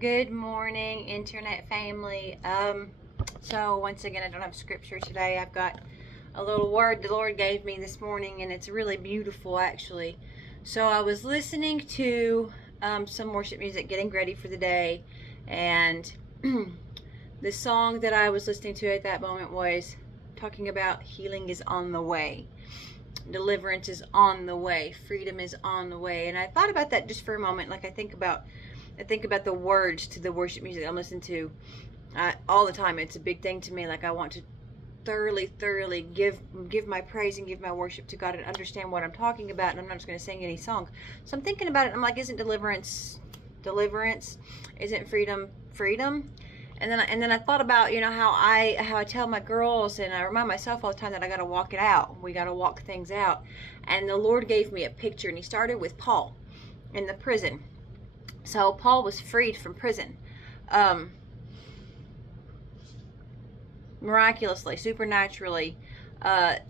Good morning, internet family. So once again, I don't have scripture today. I've got a little word the Lord gave me this morning, and it's really beautiful, actually. So I was listening to some worship music, getting ready for the day, and the song that I was listening to at that moment was talking about healing is on the way. Deliverance is on the way. Freedom is on the way. And I thought about that just for a moment. Like I think about the words to the worship music I'm listening to all the time. It's a big thing to me. Like I want to thoroughly give my praise and give my worship to God and understand what I'm talking about. And I'm not just going to sing any song. So I'm thinking about it. I'm like, isn't deliverance? Isn't freedom? And then I thought about, how I tell my girls, and I remind myself all the time that I got to walk it out. We got to walk things out. And the Lord gave me a picture, and He started with Paul in the prison. So Paul was freed from prison, miraculously, supernaturally.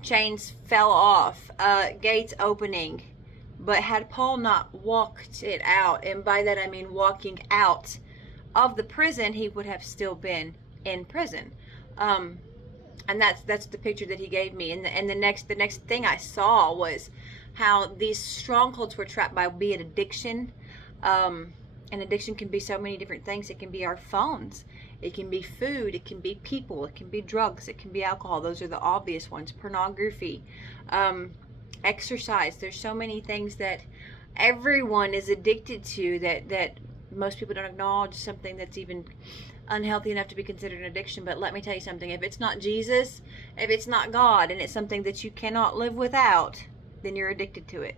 Chains fell off, gates opening. But had Paul not walked it out, and by that I mean walking out of the prison, he would have still been in prison. And that's the picture that he gave me. And the next thing I saw was how these strongholds were trapped by, be it addiction. And addiction can be so many different things. It can be our phones, it can be food, it can be people, it can be drugs, it can be alcohol. Those are the obvious ones. Pornography, exercise. There's so many things that everyone is addicted to that most people don't acknowledge something that's even unhealthy enough to be considered an addiction. But let me tell you something. If it's not Jesus, if it's not God, and it's something that you cannot live without, then you're addicted to it.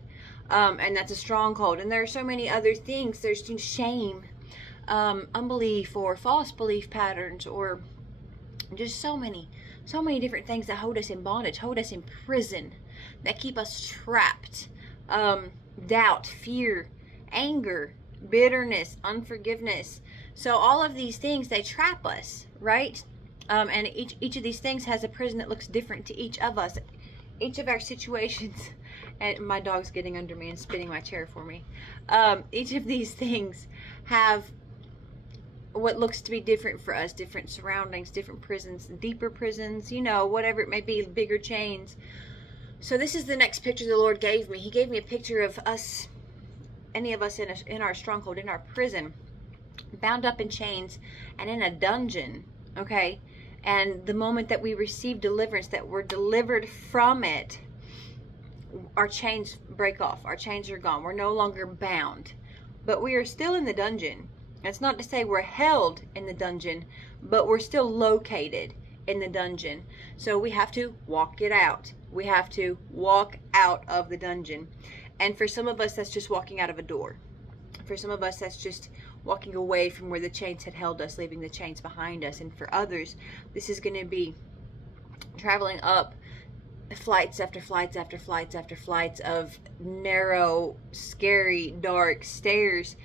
And that's a stronghold. And there are so many other things. There's shame, unbelief, or false belief patterns, or just so many different things that hold us in bondage, hold us in prison, that keep us trapped. Doubt, fear, anger, bitterness, unforgiveness. So all of these things, they trap us, right? And each of these things has a prison that looks different to each of us, each of our situations. And my dog's getting under me and spinning my chair for me. Each of these things have what looks to be different for us, different surroundings, different prisons, deeper prisons, whatever it may be, bigger chains. So this is the next picture the Lord gave me. He gave me a picture of us, any of us in our stronghold, in our prison, bound up in chains and in a dungeon, okay? And the moment that we receive deliverance, that we're delivered from it, our chains break off. Our chains are gone. We're no longer bound. But we are still in the dungeon. That's not to say we're held in the dungeon, but we're still located in the dungeon. So we have to walk it out. We have to walk out of the dungeon. And for some of us, that's just walking out of a door. For some of us, that's just walking away from where the chains had held us, leaving the chains behind us. And for others, this is going to be traveling up flights after flights after flights after flights of narrow, scary, dark stairs,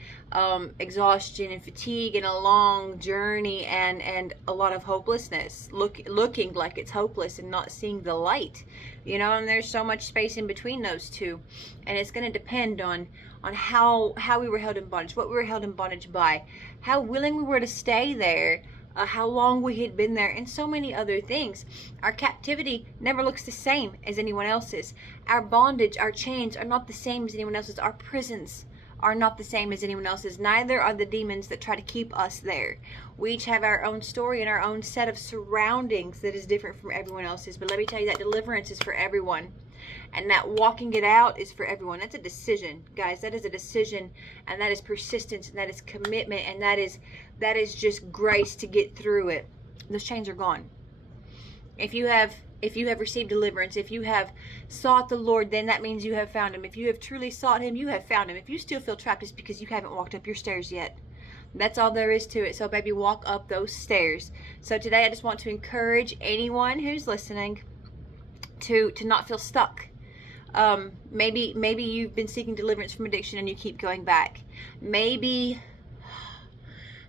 exhaustion and fatigue, and a long journey, and a lot of hopelessness, looking like it's hopeless and not seeing the light, and there's so much space in between those two. And it's going to depend on how we were held in bondage, what we were held in bondage by, how willing we were to stay there, how long we had been there, and so many other things. Our captivity never looks the same as anyone else's. Our bondage, our chains are not the same as anyone else's. Our prisons are not the same as anyone else's. Neither are the demons that try to keep us there. We each have our own story and our own set of surroundings that is different from everyone else's. But let me tell you that deliverance is for everyone. And that walking it out is for everyone. That's a decision, guys. That is a decision, and that is persistence, and that is commitment, and that is just grace to get through it. Those chains are gone. If you have received deliverance, if you have sought the Lord, then that means you have found Him. If you have truly sought Him, you have found Him. If you still feel trapped, it's because you haven't walked up your stairs yet. That's all there is to it. So baby, walk up those stairs. So today I just want to encourage anyone who's listening to not feel stuck. Maybe you've been seeking deliverance from addiction and you keep going back. Maybe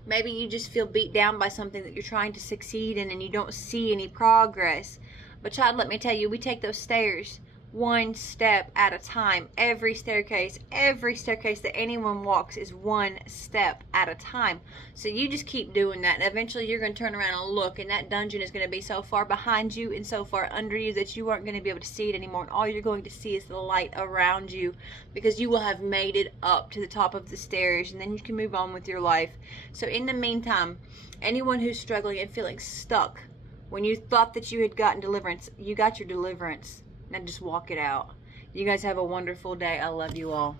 you just feel beat down by something that you're trying to succeed in and you don't see any progress. But child, let me tell you, we take those stairs one step at a time. Every staircase that anyone walks is one step at a time. So you just keep doing that, and eventually you're going to turn around and look, and that dungeon is going to be so far behind you and so far under you that you aren't going to be able to see it anymore, and all you're going to see is the light around you, because you will have made it up to the top of the stairs, and then you can move on with your life. So in the meantime, anyone who's struggling and feeling stuck, when you thought that you had gotten deliverance, you got your deliverance. Now just walk it out. You guys have a wonderful day. I love you all.